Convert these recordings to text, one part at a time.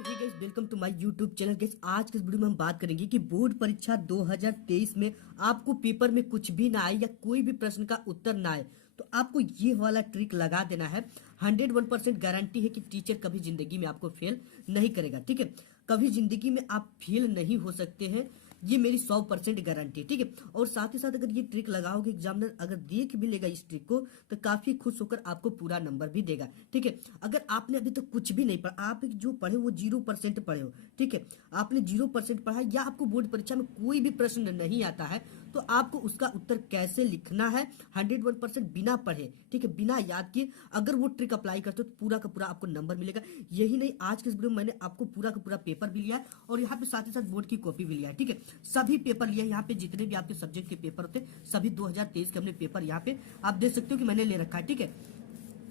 Hey guys, welcome to my YouTube channel. Guys, आज के इस वीडियो में हम बात करेंगे कि बोर्ड परीक्षा 2023 में आपको पेपर में कुछ भी ना आए या कोई भी प्रश्न का उत्तर ना आए तो आपको ये वाला ट्रिक लगा देना है। 101% गारंटी है कि टीचर कभी जिंदगी में आपको फेल नहीं करेगा। ठीक है, कभी जिंदगी में आप फेल नहीं हो सकते हैं, ये मेरी 100% गारंटी। ठीक है, और साथ ही साथ अगर ये ट्रिक लगाओगे, एग्जामिनर अगर देख भी लेगा इस ट्रिक को तो काफी खुश होकर आपको पूरा नंबर भी देगा। ठीक है, अगर आपने अभी तक कुछ भी नहीं पढ़ा, आप जो पढ़े वो 0% पढ़े हो, ठीक है, आपने 0% पढ़ा या आपको बोर्ड परीक्षा में कोई भी प्रश्न नहीं आता है तो आपको उसका उत्तर कैसे लिखना है 101% बिना पढ़े, ठीक है, बिना याद किए अगर वो ट्रिक अप्लाई करते हो तो पूरा का पूरा आपको नंबर मिलेगा। यही नहीं, आज के इस वीडियो में मैंने आपको पूरा का पूरा पेपर भी लिया है और यहाँ पे साथ ही साथ बोर्ड की कॉपी भी लिया है। ठीक है, सभी पेपर लिए, यहाँ पे जितने भी आपके सब्जेक्ट के पेपर होते सभी 2023 के हमने पेपर यहाँ पे आप देख सकते हो कि मैंने ले रखा है। ठीक है,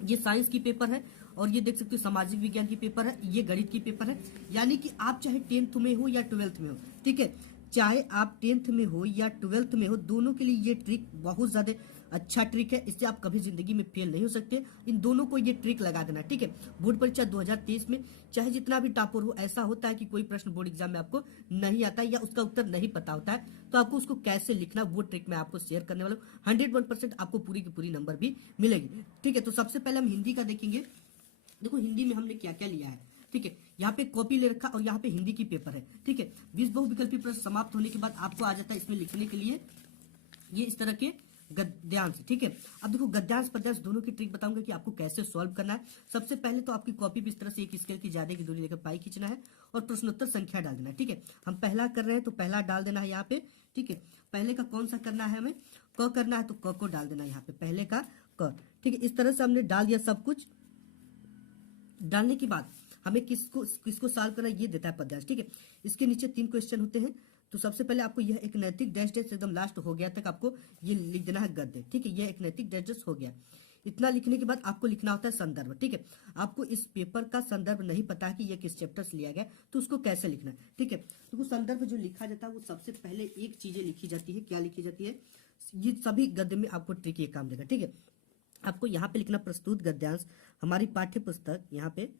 ये साइंस की पेपर है और ये देख सकते हो सामाजिक विज्ञान की पेपर है, ये गणित की पेपर है। यानी कि आप चाहे 10th में हो या 12th में हो, ठीक है, चाहे आप 10th में हो या 12th में हो, दोनों के लिए ये ट्रिक बहुत ज्यादा अच्छा ट्रिक है। इससे आप कभी जिंदगी में फेल नहीं हो सकते। इन दोनों को ये ट्रिक लगा देना। ठीक है, बोर्ड परीक्षा 2023 में चाहे जितना भी टॉपर हो, ऐसा होता है कि कोई प्रश्न बोर्ड एग्जाम में आपको नहीं आता है या उसका उत्तर नहीं पता होता है तो आपको उसको कैसे लिखना वो ट्रिक मैं आपको शेयर करने वाला हूँ। 101% आपको पूरी की पूरी नंबर भी मिलेगी। ठीक है, तो सबसे पहले हम हिंदी का देखेंगे। देखो हिंदी में हमने क्या क्या लिया है। ठीक है, यहाँ पे कॉपी ले रखा और यहाँ पे हिंदी की पेपर है। ठीक है, 20 बहुविकल्पी प्रश्न समाप्त होने के बाद आपको आ जाता है इसमें लिखने के लिए ये इस तरह के गद्यांश। ठीक है, अब देखो गद्यांश पद्यांश दोनों की ट्रिक बताऊंगा कि आपको कैसे सॉल्व करना है। सबसे पहले तो आपकी कॉपी भी इस तरह से एक स्केल की ज्यादा की दूरी लेकर पाई खींचना है और प्रश्नोत्तर संख्या डाल देना है। ठीक है, हम पहला कर रहे हैं तो पहला डाल देना है यहाँ पे। ठीक है, पहले का कौन सा करना है, हमें क करना है तो क को डाल देना है यहाँ पे, पहले का क। ठीक है, इस तरह से हमने डाल दिया सब कुछ। डालने के बाद हमें किसको किसको सॉल्व करना ये देता है पद्यांश। ठीक है, इसके नीचे 3 क्वेश्चन होते हैं तो सबसे पहले आपको यह एक नैतिक डैश डैश एकदम लास्ट हो गया तक आपको ये लिख देना है गद्य। ठीक है, यह एक नैतिक डैश डैश हो गया। इतना लिखने के बाद आपको लिखना होता है संदर्भ। ठीक है, आपको इस पेपर का संदर्भ नहीं पता है कि यह किस चैप्टर से लिया गया तो उसको कैसे लिखना है। ठीक है, तो संदर्भ जो लिखा जाता है वो सबसे पहले एक चीजें लिखी जाती है। क्या लिखी जाती है, ये सभी गद्य में आपको ट्रिक ये काम देगा। ठीक है, आपको यहाँ पे लिखना प्रस्तुत गद्यांश हमारी पाठ्य पुस्तक, यहाँ पे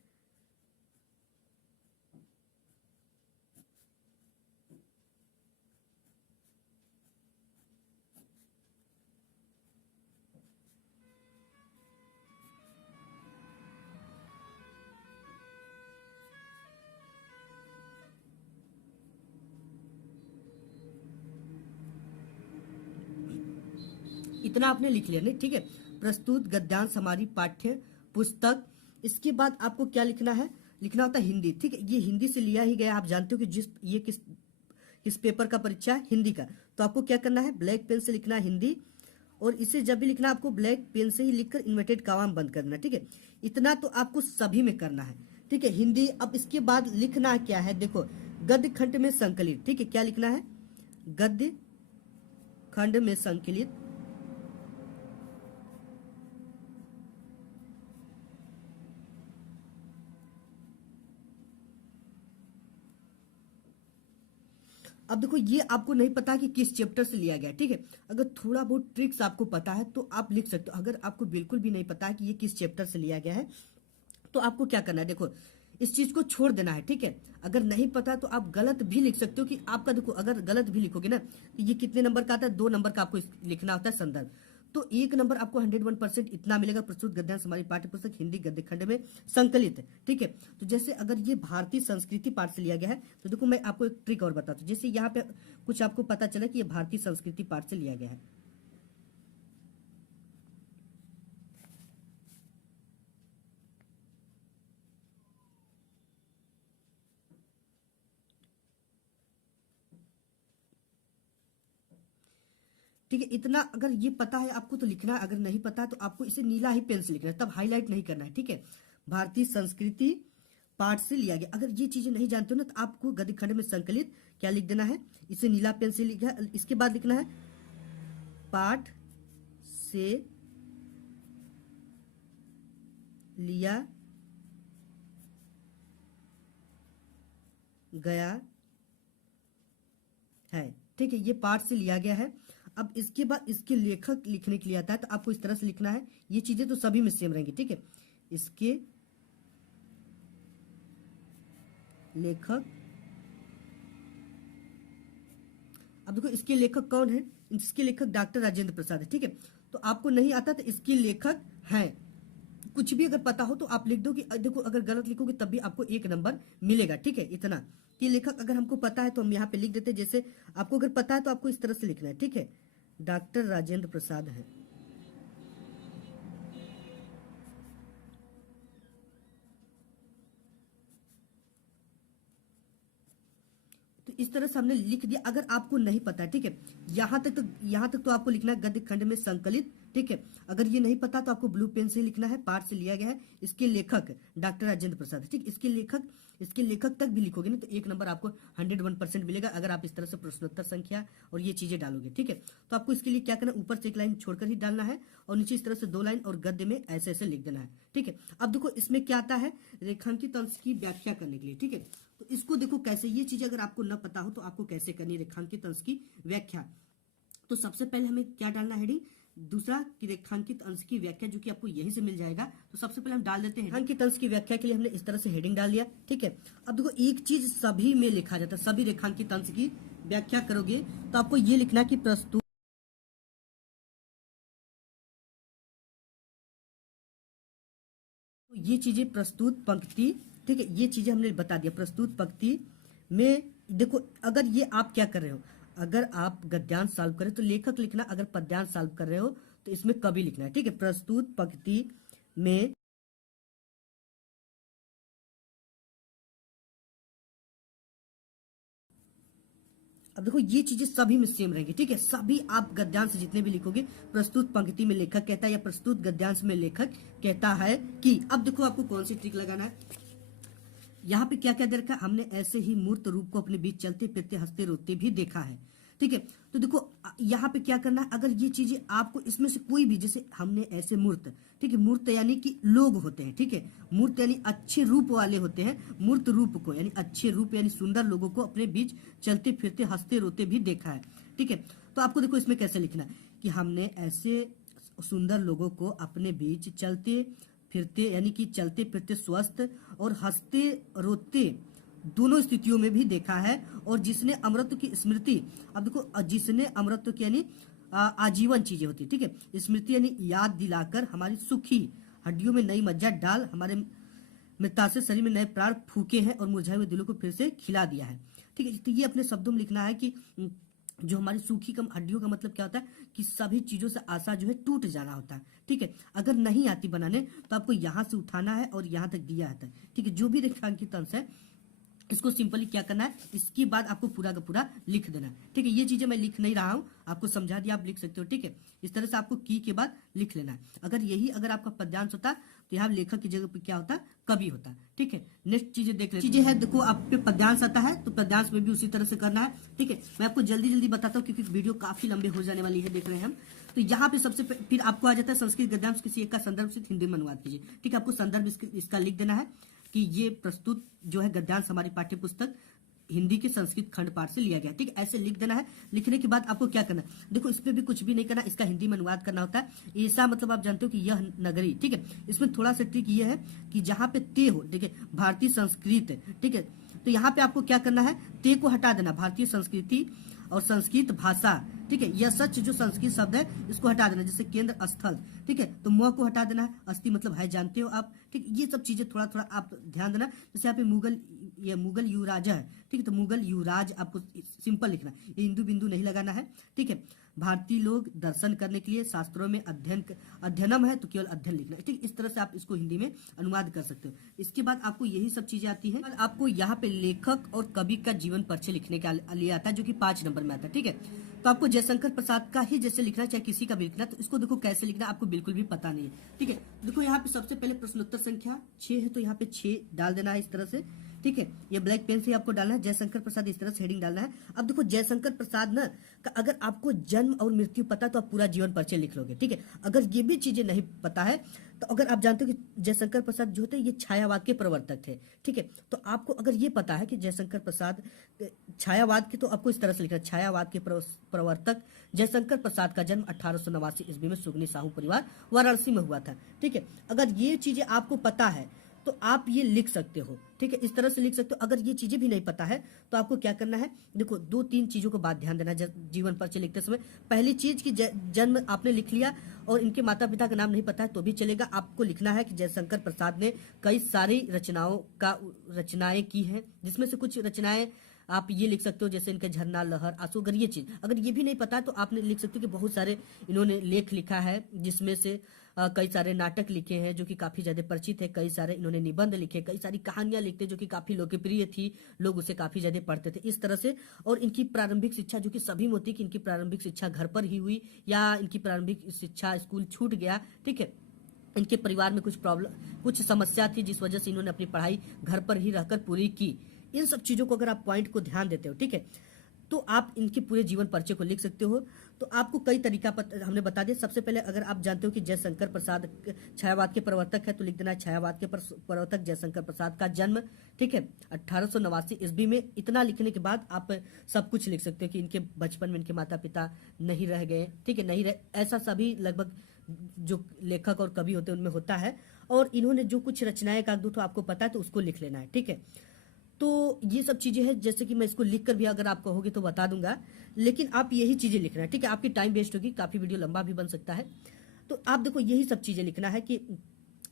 इतना आपने लिख लिया नहीं। ठीक है, प्रस्तुत गद्यांश हमारी पाठ्य पुस्तक। इसके बाद आपको क्या लिखना है, लिखना होता है हिंदी। ठीक है, ये हिंदी से लिया ही गया, आप जानते हो कि ये किस पेपर का परीक्षा है, हिंदी का। तो आपको क्या करना है, ब्लैक पेन से लिखना है हिंदी और इसे जब भी लिखना है आपको ब्लैक पेन से ही लिखकर इन्वर्टेड कॉमा बंद कर देना। ठीक है, इतना तो आपको सभी में करना है। ठीक है, हिंदी। अब इसके बाद लिखना क्या है, देखो गद्य खंड में संकलित। ठीक है, क्या लिखना है, गद्य खंड में संकलित। अब देखो ये आपको नहीं पता कि किस चैप्टर से लिया गया। ठीक है, अगर थोड़ा बहुत ट्रिक्स आपको पता है तो आप लिख सकते हो। अगर आपको बिल्कुल भी नहीं पता है कि ये किस चैप्टर से लिया गया है तो आपको क्या करना है, देखो इस चीज को छोड़ देना है। ठीक है, अगर नहीं पता तो आप गलत भी लिख सकते हो कि आपका, देखो अगर गलत भी लिखोगे ना तो ये कितने नंबर का आता है, 2 नंबर का आपको लिखना होता है संदर्भ। तो 1 नंबर आपको 101% इतना मिलेगा। प्रस्तुत गद्यांश हमारी पाठ्य पुस्तक हिंदी गद्य खंड में संकलित है। ठीक है, तो जैसे अगर ये भारतीय संस्कृति पाठ से लिया गया है तो देखो मैं आपको एक ट्रिक और बताता हूँ। जैसे यहाँ पे कुछ आपको पता चला कि ये भारतीय संस्कृति पाठ से लिया गया है। ठीक है, इतना अगर ये पता है आपको तो लिखना है, अगर नहीं पता है तो आपको इसे नीला ही पेन से लिखना है, तब हाईलाइट नहीं करना है। ठीक है, भारतीय संस्कृति पाठ से लिया गया। अगर ये चीजें नहीं जानते हो ना तो आपको गद्य खंड में संकलित क्या लिख देना है, इसे नीला पेन से लिखा। इसके बाद लिखना है पाठ से लिया गया है। ठीक है, ये पाठ से लिया गया है। अब इसके बाद इसके लेखक लिखने के लिए आता है तो आपको इस तरह से लिखना है। ये चीजें तो सभी में सेम रहेंगी। ठीक है, इसके लेखक, अब देखो इसके लेखक कौन है, इसके लेखक डॉक्टर राजेंद्र प्रसाद है। ठीक है, तो आपको नहीं आता तो इसके लेखक हैं। कुछ भी अगर पता हो तो आप लिख दो कि देखो अगर गलत लिखोगे तब भी आपको 1 नंबर मिलेगा। ठीक है, इतना कि लेखक अगर हमको पता है तो हम यहाँ पे लिख देते हैं। जैसे आपको अगर पता है तो आपको इस तरह से लिखना है। ठीक है, डॉक्टर राजेंद्र प्रसाद है। तो इस तरह से हमने लिख दिया। अगर आपको नहीं पता है, ठीक है, यहाँ तक तो आपको लिखना है गद्य खंड में संकलित। ठीक है, अगर ये नहीं पता तो आपको ब्लू पेन से लिखना है, पाठ से लिया गया है, इसके लेखक डॉक्टर राजेंद्र प्रसाद। ठीक, इसके लेखक तक भी लिखोगे ना तो 1 नंबर आपको 101% मिलेगा, अगर आप इस तरह से प्रश्नोत्तर संख्या और ये चीजें डालोगे। ठीक है, तो आपको इसके लिए क्या करना है, ऊपर से 1 लाइन छोड़कर ही डालना है और नीचे इस तरह से 2 लाइन और गद्य में ऐसे ऐसे लिख देना है। ठीक है, अब देखो इसमें क्या आता है, रेखांकित अंश की व्याख्या करने के लिए। ठीक है, तो इसको देखो कैसे, ये चीज अगर आपको न पता हो तो आपको कैसे करनी है रेखांकित अंश की व्याख्या। तो सबसे पहले हमें क्या डालना है, हेडिंग दूसरा कि रेखांकित अंश की व्याख्या, जो कि आपको यहीं से मिल जाएगा। तो सबसे पहले हम डाल देते हैं रेखांकित अंश की व्याख्या के लिए हमने इस तरह से हेडिंग डाल दिया। ठीक है, अब देखो एक चीज सभी में लिखा जाता है, सभी रेखांकित अंश की व्याख्या करोगे तो आपको ये लिखना कि प्रस्तुत, ये चीजें प्रस्तुत पंक्ति। ठीक है, ये चीजें हमने बता दिया प्रस्तुत पंक्ति में। देखो अगर ये आप क्या कर रहे हो, अगर आप गद्यांश सॉल्व करें तो लेखक लिखना, अगर पद्यांश सॉल्व कर रहे हो तो इसमें कवि लिखना है। ठीक है, प्रस्तुत पंक्ति में अब देखो ये चीजें सभी में सेम रहेंगी। ठीक है, सभी आप गद्यांश जितने भी लिखोगे, प्रस्तुत पंक्ति में लेखक कहता है या प्रस्तुत गद्यांश में लेखक कहता है कि। अब देखो आपको कौन सी ट्रिक लगाना है, यहाँ पे क्या क्या दे रखा है, हमने ऐसे ही मूर्त रूप को अपने बीच चलते फिरते हंसते रोते भी देखा है। ठीक है, तो देखो यहाँ पे क्या करना है, अगर ये चीजें आपको इसमें से कोई भी, जैसे हमने ऐसे मूर्त, ठीक है, मूर्त यानी कि लोग होते हैं। ठीक है, मूर्त यानी अच्छे रूप वाले होते हैं, मूर्त रूप को यानी अच्छे रूप यानी सुंदर लोगों को अपने बीच चलते फिरते हंसते रोते भी देखा है। ठीक है, तो आपको देखो इसमें कैसे लिखना है कि हमने ऐसे सुंदर लोगों को अपने बीच चलते फिरते यानी कि चलते फिरते स्वस्थ और हंसते रोते दोनों स्थितियों में भी देखा है। और जिसने अमृत की स्मृति, अब देखो जिसने अमृत की यानी आजीवन चीजें होती है। ठीक है, स्मृति यानी याद दिलाकर हमारी सुखी हड्डियों में नई मज्जा डाल हमारे मृताशय शरीर में नए प्राण फूके हैं और मुरझाए हुए दिलों को फिर से खिला दिया है। ठीक है, तो ये अपने शब्दों में लिखना है कि जो हमारी सूखी कम हड्डियों का मतलब क्या होता है कि सभी चीजों से आशा जो है टूट जाना होता है। ठीक है, अगर नहीं आती बनाने तो आपको यहाँ से उठाना है और यहाँ तक दिया जाता है। ठीक है, जो भी रेखांकित अंश है इसको सिंपली क्या करना है, इसके बाद आपको पूरा का पूरा लिख देना है। ठीक है, ये चीजें मैं लिख नहीं रहा हूं, आपको समझा दिया, आप लिख सकते हो। ठीक है, इस तरह से आपको की के बाद लिख लेना है। अगर आपका पद्यांश होता तो यहाँ लेखक की जगह पे क्या होता, कवि होता। ठीक है, नेक्स्ट चीजें देख लेते चीजें है, देखो आप पे पद्यांश आता है तो पद्यांश में भी उसी तरह से करना है। ठीक है, मैं आपको जल्दी जल्दी बताता हूँ क्योंकि वीडियो काफी लंबे हो जाने वाली है, देख रहे हैं हम। तो यहाँ पे सबसे फिर आपको आ जाता है संस्कृत गद्यांश किसी एक का संदर्भ से हिंदी में अनुवाद कीजिए। ठीक है, आपको संदर्भ इसका लिख देना है कि ये प्रस्तुत जो है गद्यांश हमारी पाठ्य पुस्तक हिंदी के संस्कृत खंड पाठ से लिया गया। ठीक है, ऐसे लिख देना है। लिखने के बाद आपको क्या करना है, देखो इस पे भी कुछ भी नहीं करना, इसका हिंदी में अनुवाद करना होता है। ऐसा मतलब आप जानते हो कि यह नगरी। ठीक है, इसमें थोड़ा सा ट्रिक ये है कि जहां पे ते हो, ठीक है, भारतीय संस्कृत, ठीक है, तो यहाँ पे आपको क्या करना है, ते को हटा देना, भारतीय संस्कृति और संस्कृत भाषा। ठीक है, यह सच जो संस्कृत शब्द है इसको हटा देना, जैसे केंद्र स्थल। ठीक है, तो म को हटा देना है, अस्थि मतलब है, जानते हो आप। ठीक, ये सब चीजें थोड़ा थोड़ा आप ध्यान देना। जैसे यहाँ पे ये मुगल युवराज है। ठीक है, तो मुगल युवराज आपको सिंपल लिखना है, ये इंदु बिंदु नहीं लगाना है। ठीक है, भारतीय लोग दर्शन करने के लिए शास्त्रों में अध्ययनम है तो केवल अध्ययन लिखना है। ठीक, इस तरह से आप इसको हिंदी में अनुवाद कर सकते हो। इसके बाद आपको यही सब चीजें आती हैं। आपको यहाँ पे लेखक और कवि का जीवन परिचय लिखने का लिए आता है, जो कि 5 नंबर में आता है। ठीक है, तो आपको जयशंकर प्रसाद का ही जैसे लिखना, चाहे किसी का भी लिखना, तो इसको देखो कैसे लिखना आपको बिल्कुल भी पता नहीं है। ठीक है, देखो यहाँ पे सबसे पहले प्रश्नोत्तर संख्या 6 है तो यहाँ पे 6 डाल देना है इस तरह से। ठीक है, ये ब्लैक पेन से आपको डालना है, जयशंकर प्रसाद इस तरह से हेडिंग डालना है। अब देखो जयशंकर प्रसाद ना का अगर आपको जन्म और मृत्यु पता है तो आप पूरा जीवन परिचय लिख लोगे। ठीक है, अगर ये भी चीजें नहीं पता है तो अगर आप जानते हो कि जयशंकर प्रसाद जो थे ये छायावाद के प्रवर्तक थे। ठीक है, तो आपको अगर ये पता है कि जयशंकर प्रसाद छायावाद के, तो आपको इस तरह से लिखना, छायावाद के प्रवर्तक जयशंकर प्रसाद का जन्म 1889 ईस्वी में सुगनी साहू परिवार वाराणसी में हुआ था। ठीक है, अगर ये चीजें आपको पता है तो तो आप ये लिख सकते हो, ठीक है, इस तरह से लिख सकते हो। अगर ये चीजें भी नहीं पता है तो आपको क्या करना है, देखो 2-3 चीजों को बात ध्यान देना जीवन परिचय लिखते समय। पहली चीज की जन्म आपने लिख लिया और इनके माता पिता का नाम नहीं पता है तो भी चलेगा। आपको लिखना है कि जयशंकर प्रसाद ने कई सारी रचनाएं की हैं, जिसमें से कुछ रचनाएं आप ये लिख सकते हो जैसे इनके झरना, लहर, आंसू। अगर ये चीज अगर ये भी नहीं पता है तो आपने लिख सकते हो कि बहुत सारे इन्होंने लेख लिखा है, जिसमें से कई सारे नाटक लिखे हैं जो कि काफी ज्यादा परिचित है, कई सारे इन्होंने निबंध लिखे, कई सारी कहानियां लिखते जो कि काफी लोकप्रिय थी, लोग उसे काफी ज्यादा पढ़ते थे, इस तरह से। और इनकी प्रारंभिक शिक्षा जो कि सभी में होती है कि इनकी प्रारंभिक शिक्षा घर पर ही हुई या इनकी प्रारंभिक शिक्षा स्कूल छूट गया, ठीक है, इनके परिवार में कुछ प्रॉब्लम, कुछ समस्या थी जिस वजह से इन्होंने अपनी पढ़ाई घर पर ही रहकर पूरी की। इन सब चीजों को अगर आप पॉइंट को ध्यान देते हो, ठीक है, तो आप इनके पूरे जीवन परिचय को लिख सकते हो। तो आपको कई तरीका हमने बता दिया। सबसे पहले अगर आप जानते हो कि जयशंकर प्रसाद छायावाद के प्रवर्तक है तो लिख देना है छायावाद के प्रवर्तक जयशंकर प्रसाद का जन्म, ठीक है, 1889 ईस्वी में। इतना लिखने के बाद आप सब कुछ लिख सकते हो कि इनके बचपन में इनके माता पिता नहीं रह गए, ठीक है, नहीं रहे, ऐसा सभी लगभग जो लेखक और कवि होते हैं उनमें होता है। और इन्होंने जो कुछ रचनाएं का तो आपको पता है तो उसको लिख लेना है, ठीक है। तो ये सब चीजें हैं, जैसे कि मैं इसको लिख कर भी अगर आप कहोगे तो बता दूंगा, लेकिन आप यही चीजें लिखना है, ठीक है, आपकी टाइम वेस्ट होगी, काफी वीडियो लंबा भी बन सकता है। तो आप देखो यही सब चीजें लिखना है कि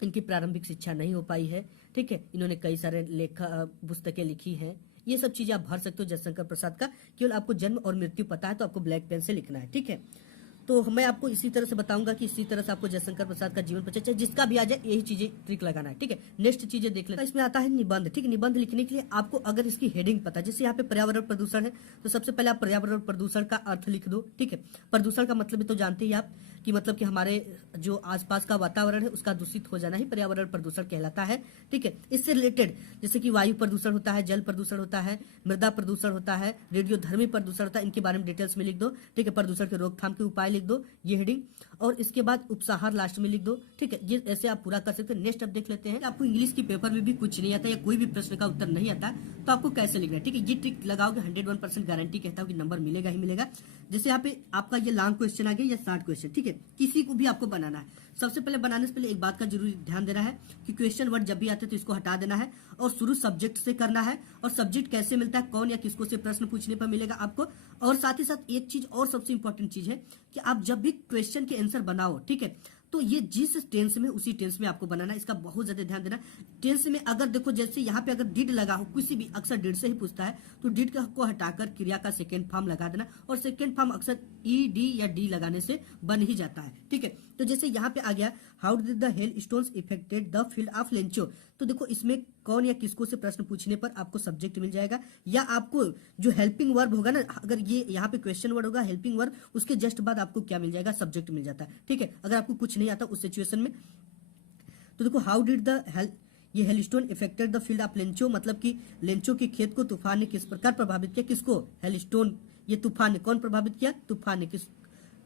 इनकी प्रारंभिक शिक्षा नहीं हो पाई है, ठीक है, इन्होंने कई सारे पुस्तकें लिखी हैं, ये सब चीजें आप भर सकते हो जयशंकर प्रसाद का। केवल आपको जन्म और मृत्यु पता है तो आपको ब्लैक पेन से लिखना है, ठीक है। तो मैं आपको इसी तरह से बताऊंगा कि इसी तरह से आपको जयशंकर प्रसाद का जीवन परिचय जिसका भी आ जाए यही चीजें ट्रिक लगाना है, ठीक है। नेक्स्ट चीजें देख लेते हैं। इसमें आता है निबंध, ठीक है। निबंध लिखने के लिए आपको अगर इसकी हेडिंग पता है, जैसे यहाँ पे पर्यावरण प्रदूषण है तो सबसे पहले आप पर्यावरण प्रदूषण का अर्थ लिख दो, ठीक है। प्रदूषण का मतलब तो जानते ही आप कि मतलब कि हमारे जो आसपास का वातावरण है उसका दूषित हो जाना ही पर्यावरण प्रदूषण कहलाता है, ठीक है। इससे रिलेटेड जैसे कि वायु प्रदूषण होता है, जल प्रदूषण होता है, मृदा प्रदूषण होता है, रेडियोधर्मी प्रदूषण होता है, इनके बारे में डिटेल्स में लिख दो, ठीक है। प्रदूषण के रोकथाम के उपाय लिख दो, ये हेडिंग, और इसके बाद उपसंहार लास्ट में लिख दो, ठीक है। ये ऐसे आप पूरा कर सकते हैं। नेक्स्ट अब देख लेते हैं, आपको इंग्लिश की पेपर में भी कुछ नहीं आता या कोई भी प्रश्न का उत्तर नहीं आता तो आपको कैसे लिखना है, ठीक है। ये ट्रिक लगाओगे 101% गारंटी कहता हूँ कि नंबर मिलेगा ही मिलेगा। जैसे यहाँ पे आपका ये लॉन्ग क्वेश्चन आ गया या शॉर्ट क्वेश्चन, ठीक है, किसी को भी आपको बनाना है। सबसे पहले बनाने से पहले एक बात का जरूरी ध्यान देना है कि क्वेश्चन वर्ड जब भी आते हैं तो इसको हटा देना है और शुरू सब्जेक्ट से करना है। और सब्जेक्ट कैसे मिलता है, कौन या किसको से प्रश्न पूछने पर मिलेगा आपको। और साथ ही साथ एक चीज और सबसे इंपॉर्टेंट चीज है कि आप जब भी क्वेश्चन के आंसर बनाओ, ठीक है, तो ये जिस टेंस में उसी टेंस में आपको बनाना है, इसका बहुत ज्यादा ध्यान देना। टेंस में अगर देखो जैसे यहाँ पे अगर डिड लगा हो, किसी भी अक्सर डिड से ही पूछता है तो डिड को हटाकर क्रिया का सेकेंड फॉर्म लगा देना। और सेकेंड फॉर्म अक्सर ई डी या डी लगाने से बन ही जाता है, ठीक है। तो जैसे यहाँ पे आ गया how did the hail stones affected the field of Lencho, तो देखो इसमें कौन या किसको से प्रश्न पूछने पर आपको सब्जेक्ट मिल जाएगा, या आपको जो हेल्पिंग वर्ब होगा ना, अगर ये यहाँ पे क्वेश्चन वर्ड होगा हेल्पिंग वर्ब, उसके जस्ट बाद आपको क्या मिल जाएगा, सब्जेक्ट मिल जाता है, ठीक है। अगर आपको कुछ नहीं आता उस सिचुएशन में तो देखो हाउ डिड द ये hailstone affected the field of Lencho, मतलब कि लेंचो के खेत को तूफान ने किस प्रकार प्रभावित किया, किसको, हेलस्टोन, ये तूफान ने, कौन प्रभावित किया, तूफान ने,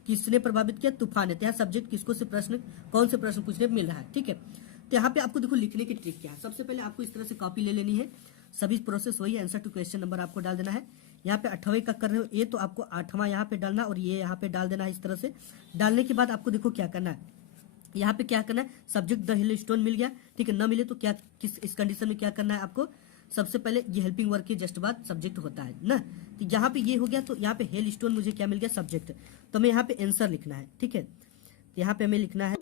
किसने प्रभावित किया, तूफान ने। तो यहाँ सब्जेक्ट किसको से प्रश्न, कौन से प्रश्न पूछने मिल रहा है, ठीक है। तो यहाँ पे आपको देखो लिखने की ट्रिक क्या है। सबसे पहले आपको इस तरह से कॉपी ले लेनी है, सभी प्रोसेस वही है, आंसर टू क्वेश्चन नंबर आपको डाल देना है। यहाँ पे 8वें का कर रहे हो ये तो आपको 8वां यहाँ पे डालना और ये यहाँ पे डाल देना है। इस तरह से डालने के बाद आपको देखो क्या करना है, यहाँ पे क्या करना है, सब्जेक्ट द हिल स्टोन मिल गया, ठीक है। न मिले तो क्या, किस इस कंडीशन में क्या करना है आपको, सबसे पहले ये हेल्पिंग वर्क के जस्ट बाद सब्जेक्ट होता है ना। तो यहाँ पे ये हो गया, तो यहाँ पे हेल स्टोन मुझे क्या मिल गया, सब्जेक्ट। तो हमें यहाँ पे आंसर लिखना है, ठीक है। तो यहाँ पे हमें लिखना है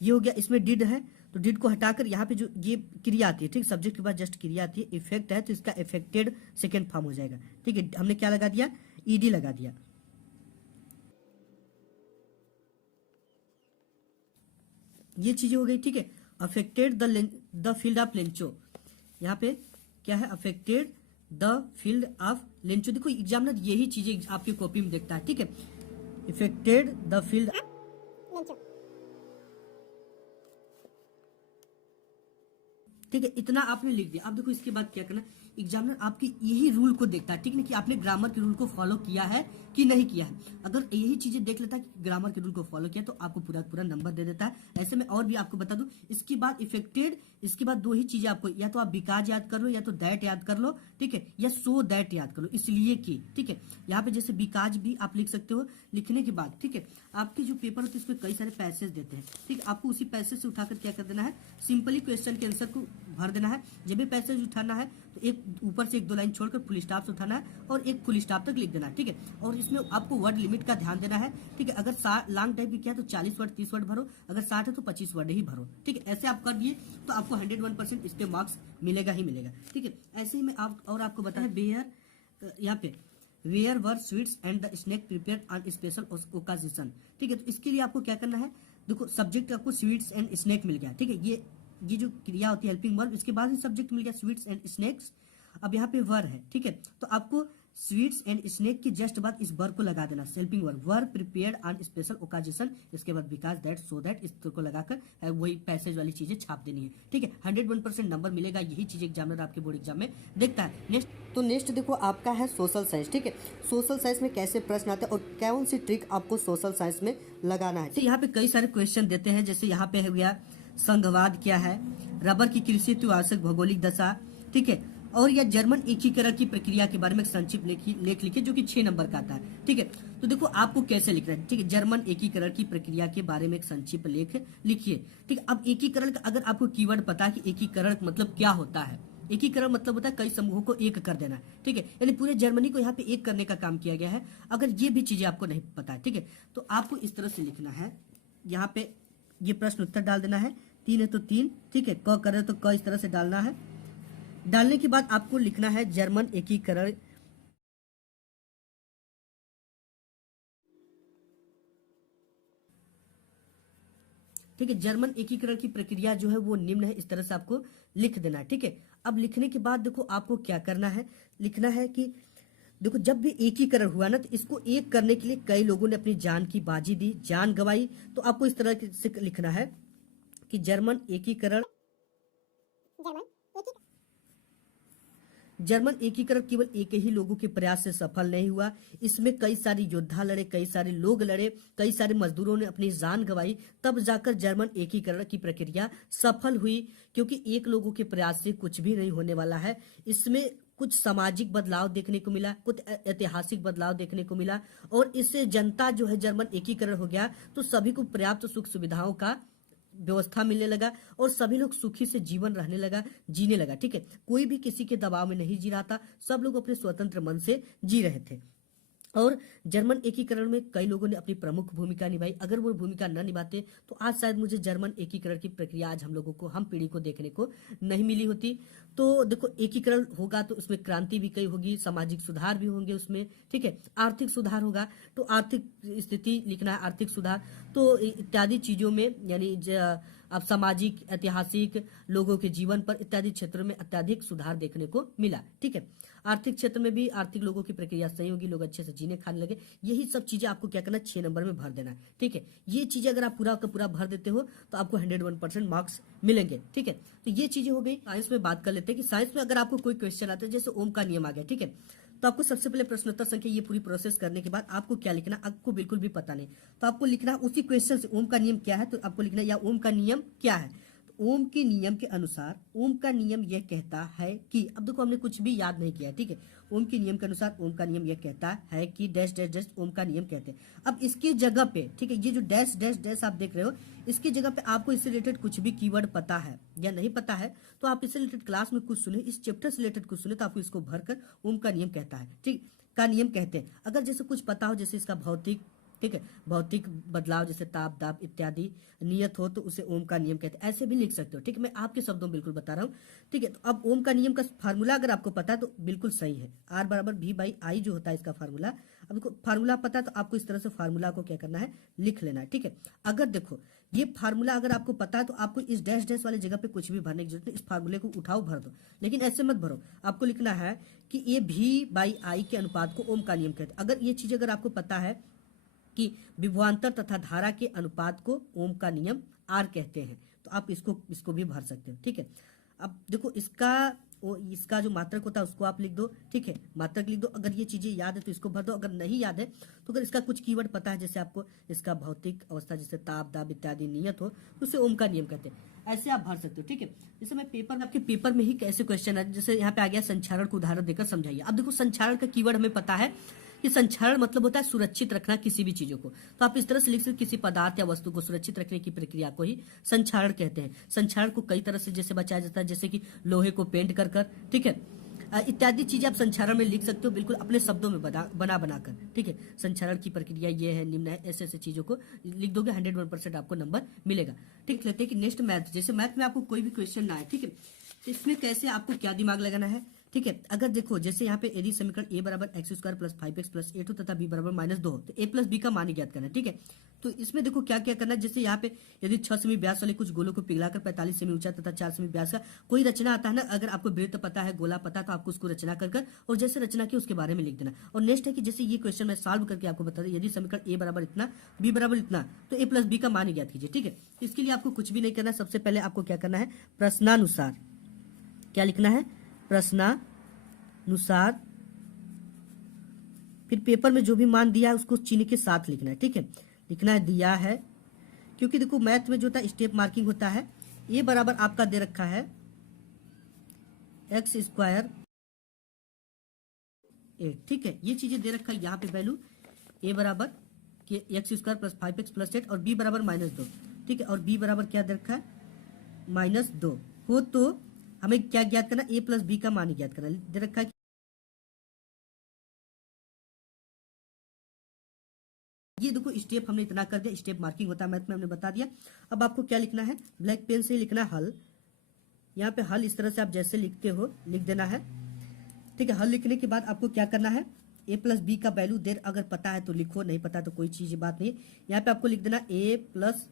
ये हो गया, इसमें डिड है तो डिड को हटाकर यहाँ पे जो ये क्रिया आती है, ठीक, सब्जेक्ट के बाद जस्ट क्रिया आती है, इफेक्ट है तो इसका इफेक्टेड सेकेंड फॉर्म हो जाएगा, ठीक है। हमने क्या लगा दिया, ईडी लगा दिया। ये चीजें हो गई, ठीक है। Affected the field of Lencho, यहाँ पे क्या है, affected the field of Lencho. देखो एग्जामिनर यही चीजें आपकी कॉपी में देखता है, ठीक है। इफेक्टेड द फील्ड लेंचो, ठीक है, इतना आपने लिख दिया। अब देखो इसके बाद क्या करना, एग्जामिनर आपके यही रूल को देखता है, ठीक है, कि आपने ग्रामर के रूल को फॉलो किया है कि नहीं किया है। अगर यही चीजें देख लेता है कि ग्रामर के रूल को फॉलो किया तो आपको पूरा पूरा नंबर दे देता है। ऐसे में और भी आपको बता दूं, इसके बाद इफेक्टेड, इसके बाद दो ही चीजें आपको, या तो आप बिकॉज याद कर लो या तो दैट याद कर लो, ठीक है, या सो दैट याद कर लो, इसलिए कि, ठीक है। यहाँ पे जैसे बिकॉज भी आप लिख सकते हो, लिखने के बाद, ठीक है, आपके जो पेपर होते हैं इसमें कई सारे पैसेज देते हैं, ठीक है, आपको उसी पैसेज से उठाकर क्या कर देना है, सिंपली क्वेश्चन के आंसर को भर देना है। जब भी पैसेज उठाना है तो एक ऊपर से एक दो लाइन छोड़कर फुल स्टॉप से उठाना है और एक फुल स्टॉप तक लिख देना है, ठीक है। और इसमें आपको वर्ड लिमिट का ध्यान देना है, ठीक है। अगर लॉन्ग टाइप की क्या है तो 40 वर्ड 30 वर्ड भरो, अगर 60 है तो 25 वर्ड ही भरो, ठीक है। ऐसे आप कर दिए तो आपको 101% इस पे मार्क्स मिलेगा ही मिलेगा, ठीक है। ऐसे ही में आप और आपको बताया बेयर, यहाँ पे where were sweets and the snack prepare on special occasion, ठीक है। तो इसके लिए आपको क्या करना है, देखो सब्जेक्ट आपको स्वीट्स एंड स्नैक मिल गया, ठीक है। ये जो क्रिया होती है हेल्पिंग वर्ब, इसके बाद ही सब्जेक्ट मिल गया स्वीट्स एंड स्नैक्स। अब यहाँ पे वर है, ठीक है, तो आपको स्वीट्स एंड स्नैक के जस्ट बाद इस वर्ब को लगा देना, helping verb, verb prepared on special occasion, इसके बाद बिकॉज दैट सो दैट, इस को लगाकर वही पैसेज वाली चीजें छाप देनी है, ठीक है। 101% नंबर मिलेगा, यही चीज एग्जामिनर आपके बोर्ड एग्जाम में देखता है। नेक्स्ट देखो आपका है सोशल साइंस, ठीक है। सोशल साइंस में कैसे प्रश्न आते हैं और कौन सी ट्रिक आपको सोशल साइंस में लगाना है, तो यहाँ पे कई सारे क्वेश्चन देते हैं। जैसे यहाँ पे हो गया संघवाद क्या है, रबर की कृषि हेतु आवश्यक भौगोलिक दशा, ठीक है, और या जर्मन एकीकरण की प्रक्रिया के बारे में एक संक्षिप्त लेख लिखिए जो कि 6 नंबर का आता है, ठीक है। तो देखो आपको कैसे लिखना है, ठीक है, जर्मन एकीकरण की प्रक्रिया के बारे में एक संक्षिप्त लेख लिखिए, ठीक है। अब एकीकरण का अगर आपको कीवर्ड पता है कि एकीकरण मतलब क्या होता है, एकीकरण मतलब होता है कई समूहों को एक कर देना, ठीक है, यानी पूरे जर्मनी को यहाँ पे एक करने का काम किया गया है। अगर ये भी चीजें आपको नहीं पता है, ठीक है, तो आपको इस तरह से लिखना है, यहाँ पे ये प्रश्न उत्तर डाल देना है, 3 है तो 3, ठीक है, क करे तो क, इस तरह से डालना है। डालने के बाद आपको लिखना है जर्मन एकीकरण, ठीक है, जर्मन एकीकरण की प्रक्रिया जो है वो निम्न है, इस तरह से आपको लिख देना है, ठीक है। अब लिखने के बाद देखो आपको क्या करना है, लिखना है कि देखो जब भी एकीकरण हुआ ना तो इसको एक करने के लिए कई लोगों ने अपनी जान की बाजी दी, जान गंवाई। तो आपको इस तरह से लिखना है कि जर्मन एकीकरण केवल एक ही लोगों के प्रयास से सफल नहीं हुआ, इसमें कई सारे योद्धा लड़े, कई सारे लोग लड़े, कई सारे मजदूरों ने अपनी जान गंवाई, तब जाकर जर्मन एकीकरण की प्रक्रिया सफल हुई। क्योंकि एक लोगों के प्रयास से कुछ भी नहीं होने वाला है, इसमें कुछ सामाजिक बदलाव देखने को मिला, कुछ ऐतिहासिक बदलाव देखने को मिला, और इससे जनता जो है जर्मन एकीकरण हो गया तो सभी को पर्याप्त सुख सुविधाओं का व्यवस्था मिलने लगा और सभी लोग सुखी से जीवन रहने लगा, जीने लगा, ठीक है। कोई भी किसी के दबाव में नहीं जी रहा था, सब लोग अपने स्वतंत्र मन से जी रहे थे। और जर्मन एकीकरण में कई लोगों ने अपनी प्रमुख भूमिका निभाई, अगर वो भूमिका न निभाते तो आज शायद मुझे जर्मन एकीकरण की प्रक्रिया आज हम लोगों को, हम पीढ़ी को देखने को नहीं मिली होती। तो देखो एकीकरण होगा तो उसमें क्रांति भी कई होगी, सामाजिक सुधार भी होंगे उसमें, ठीक है, आर्थिक सुधार होगा, तो आर्थिक स्थिति लिखना है, आर्थिक सुधार, तो इत्यादि चीजों में, यानी अब सामाजिक, ऐतिहासिक, लोगों के जीवन पर इत्यादि क्षेत्रों में अत्यधिक सुधार देखने को मिला, ठीक है। आर्थिक क्षेत्र में भी आर्थिक लोगों की प्रक्रिया सही होगी, लोग अच्छे से जीने खाने लगे, यही सब चीजें आपको क्या करना है 6 नंबर में भर देना है, ठीक है। ये चीजें अगर आप पूरा का पूरा भर देते हो तो आपको 101% मार्क्स मिलेंगे, ठीक है। तो ये चीजें हो गई। साइंस में बात कर लेते हैं कि साइंस में अगर आपको कोई क्वेश्चन आता है, जैसे ओम का नियम आ गया, ठीक है, तो आपको सबसे पहले प्रश्नोत्तर संख्या ये पूरी प्रोसेस करने के बाद आपको क्या लिखना, आपको बिल्कुल भी पता नहीं तो आपको लिखना उसी क्वेश्चन से ओम का नियम क्या है, तो आपको लिखना या ओम का नियम क्या है। ओम के नियम के अनुसार, ओम का नियम यह कहता है कि, अब देखो हमने कुछ भी याद नहीं किया, ठीक है। ओम के नियम के अनुसार ओम का नियम यह कहता है कि डैश डैश डैश ओम का नियम कहते हैं। अब इसके जगह पे, ठीक है, ये जो डैश डैश डैश आप देख रहे हो, इसकी जगह पे आपको इससे रिलेटेड कुछ भी कीवर्ड पता है या नहीं पता है तो आप इससे रिलेटेड क्लास में कुछ सुने, इस चैप्टर से रिलेटेड कुछ सुने तो आपको इसको भरकर ओम का नियम कहता है, ठीक, का नियम कहते हैं। अगर जैसे कुछ पता हो, जैसे इसका भौतिक, ठीक है, भौतिक बदलाव जैसे ताप दाप इत्यादि नियत हो तो उसे ओम का नियम कहते हैं, ऐसे भी लिख सकते हो, ठीक है। मैं आपके शब्दों में बिल्कुल बता रहा हूँ, ठीक है। तो अब ओम का नियम का फार्मूला अगर आपको पता है तो बिल्कुल सही है, R बराबर V बाई आई जो होता है इसका फार्मूला। अब देखो फार्मूला पता है तो आपको इस तरह से फार्मूला को क्या करना है, लिख लेना है, ठीक है। अगर देखो ये फार्मूला अगर आपको पता है तो आपको इस डैश डैश वाली जगह पे कुछ भी भरने की जरूरत नहीं, इस फार्मूले को उठाओ भर दो, लेकिन ऐसे मत भरो। आपको लिखना है कि ये V बाई आई के अनुपात को ओम का नियम कहते हैं। अगर ये चीज अगर आपको पता है कि विभवांतर तथा धारा के अनुपात को ओम का नियम R कहते हैं तो आप इसको भी भर सकते हो, ठीक है। अब देखो इसका वो इसका जो मात्रक होता है उसको आप लिख दो, ठीक है, मात्रक लिख दो। अगर ये चीजें याद है तो इसको भर दो, अगर नहीं याद है तो अगर इसका कुछ कीवर्ड पता है, जैसे आपको इसका भौतिक अवस्था जैसे ताप दाब इत्यादि नियत हो तो उसे ओम का नियम कहते हैं, ऐसे आप भर सकते हो, ठीक है। जैसे मैं पेपर में आपके पेपर में ही कैसे क्वेश्चन है, जैसे यहाँ पे आ गया संचारण को उदाहरण देकर समझाइए। अब देखो संचारण का कीवर्ड हमें पता है कि संचारण मतलब होता है सुरक्षित रखना किसी भी चीजों को, तो आप इस तरह से लिख सकते किसी पदार्थ या वस्तु को सुरक्षित रखने की प्रक्रिया को ही संचारण कहते हैं। संचारण को कई तरह से जैसे बचाया जाता है, जैसे कि लोहे को पेंट कर कर, ठीक है, इत्यादि चीजें आप संचारण में लिख सकते हो, बिल्कुल अपने शब्दों में बना बनाकर, ठीक है। संचारण की प्रक्रिया ये है, निम्न है, ऐसे ऐसे चीजों को लिख दोगे 101% आपको नंबर मिलेगा, ठीक। लेते हैं कि नेक्स्ट मैथ, जैसे मैथ में आपको कोई भी क्वेश्चन ना है, ठीक है, तो इसमें कैसे आपको क्या दिमाग लगाना है, ठीक है। अगर देखो जैसे यहाँ पे यदि समीकरण ए बराबर x square plus 5x plus 8 हो तथा बी बराबर -2 हो तो ए प्लस बी का मान ज्ञात करना है, ठीक है। तो इसमें देखो क्या क्या करना है, जैसे यहाँ पे यदि 6 सेमी व्यास वाले कुछ गोलों को पिघलाकर 45 सेमी ऊंचा तथा 4 सेमी व्यास का कोई रचना आता है ना, अगर आपको वृत्त पता है, गोला पता है, तो आपको उसको रचना कर और जैसे रचना की उसके बारे में लिख देना। और नेक्स्ट है कि जैसे ये क्वेश्चन मैं सॉल्व करके आपको बता दूं, यदि समीकरण ए बराबर इतना बी बराबर इतना तो ए प्लस बी का मान ज्ञात कीजिए, ठीक है। इसके लिए आपको कुछ भी नहीं करना, सबसे पहले आपको क्या करना है, प्रश्नानुसार क्या लिखना है, प्रश्नानुसार, फिर पेपर में जो भी मान दिया है उसको चिन्ह के साथ लिखना है, ठीक है, लिखना है दिया है, क्योंकि देखो मैथ में जो होता है स्टेप मार्किंग होता है। ये बराबर आपका दे रखा है एक्स स्क्वायर 8, ठीक है, ये चीजें दे रखा है यहाँ पे वैल्यू, ए बराबर के x square plus 5x plus 8 और बी बराबर -2, ठीक है, और बी बराबर क्या दे रखा है -2 हो तो हमें क्या ज्ञात करना, ए प्लस बी का मान ज्ञात करना दे रखा है। ये देखो स्टेप हमने इतना कर दिया, स्टेप मार्किंग होता है मैथ में, हमने बता दिया। अब आपको क्या लिखना है, ब्लैक पेन से ही लिखना है हल, यहाँ पे हल इस तरह से आप जैसे लिखते हो लिख देना है, ठीक है। हल लिखने के बाद आपको क्या करना है, ए प्लस बी का वैल्यू देर अगर पता है तो लिखो, नहीं पता तो कोई चीज बात नहीं, यहाँ पे आपको लिख देना ए प्लस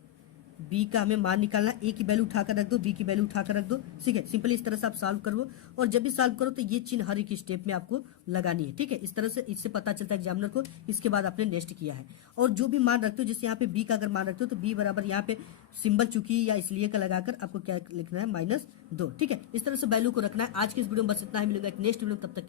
बी का हमें मान निकालना, ए की वैल्यू उठाकर रख दो, बी की वैल्यू उठाकर रख दो, ठीक है। सिंपली इस तरह से आप सॉल्व करो, और जब भी सॉल्व करो तो ये चिन्ह हर एक स्टेप में आपको लगानी है, ठीक है। इस तरह से इससे पता चलता है एग्जामिनर को इसके बाद आपने नेक्स्ट किया है। और जो भी मान रखते हो, जैसे यहाँ पे बी का अगर मान रखते हो तो बी बराबर यहाँ पे सिंबल चुकी या इसलिए का लगाकर आपको क्या लिखना है, -2, ठीक है। इस तरह से वैल्यू को रखना है। आज की इस वीडियो में बस इतना ही, मिलेगा एक नेक्स्ट वीडियो, तब तक